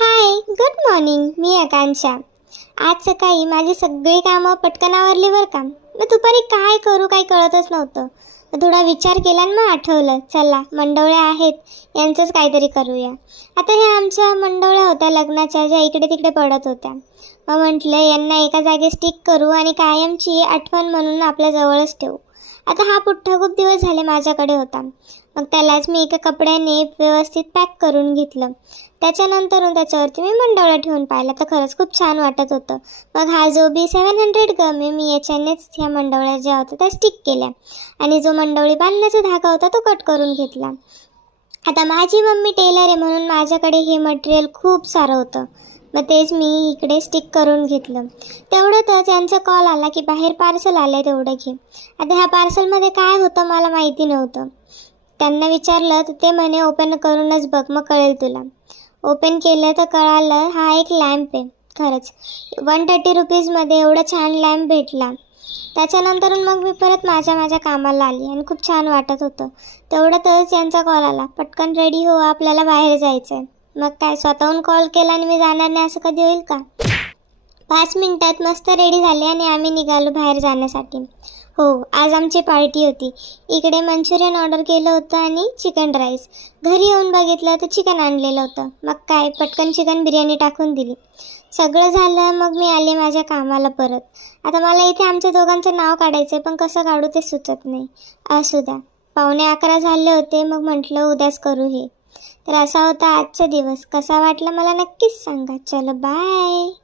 हाय, good morning. मी आकांक्षा. आज सकाळी माझी सगळी कामं पटकन आवरली बरं का. मग दुपारी काय करू काही कळतच नव्हतं. थोडा विचार केला आणि मग आठवलं, चला मंडवळ्या आहेत यांचंच काहीतरी करूया. आता ह्या आमच्या मंडवळ्या होत्या लग्नाच्या, ज्या इकडे तिकडे पडत होत्या. मग म्हटलं यांना एका जागी स्टिक करू आणि कायमची आठवण म्हणून आपल्या जवळच ठेवू. आता हा पुठ्ठा खूप दिवस झाले माझ्याकडे होता. मग त्यालाच मी एका कपड्याने व्यवस्थित पॅक करून घेतलं. त्याच्यानंतरून त्याच्यावरती मी मंडवळा ठेवून पाहिला तर खरंच खूप छान वाटत होतं. मग हा जो B700 गम आहे, मी याच्यानेच ह्या मंडवळ्या ज्या होत्या त्या स्टिक केल्या आणि जो मंडवळी बांधण्याचा धागा होता तो कट करून घेतला. आता माझी मम्मी टेलर आहे म्हणून माझ्याकडे हे मटेरियल खूप सारं होतं. मग तेच मी इकडे स्टिक करून घेतलं. तेवढ्यातच यांचा कॉल आला की बाहेर पार्सल आलं आहे, तेवढं घे. आता ह्या पार्सलमध्ये काय होतं मला माहिती नव्हतं. त्यांना विचारलं तर ते म्हणे ओपन करूनच बघ मग कळेल तुला. ओपन केलं तर कळालं हा एक लॅम्प आहे. खरंच 130 रुपीजमध्ये एवढं छान लॅम्प भेटला. त्याच्यानंतरून मग मी परत माझ्या कामाला आली आणि खूप छान वाटत होतं. तेवढ्यातच यांचा कॉल आला, पटकन रेडी हो आपल्याला बाहेर जायचं आहे. मग काय स्वतःहून कॉल केला आणि मी जाणार नाही असं कधी होईल का. 5 मिनिटात मस्त रेडी झाले आणि आम्ही निघालो बाहेर जाण्यासाठी. हो, आज आमची पार्टी होती. इकडे मंचुरियन ऑर्डर केलं होतं आणि चिकन राईस. घरी येऊन बघितलं तर चिकन आणलेलं होतं. मग काय पटकन चिकन बिर्याणी टाकून दिली. सगळं झालं मग मी आले माझ्या कामाला परत. आता मला इथे आमच्या दोघांचं नाव काढायचं आहे पण कसं काढू ते सुचत नाही. असू द्या, 11:15 झाले होते. मग म्हटलं उद्याच करू हे. तर असा होता आजचा दिवस. कसा वाटला मला नक्कीच सांगा. चलो बाय.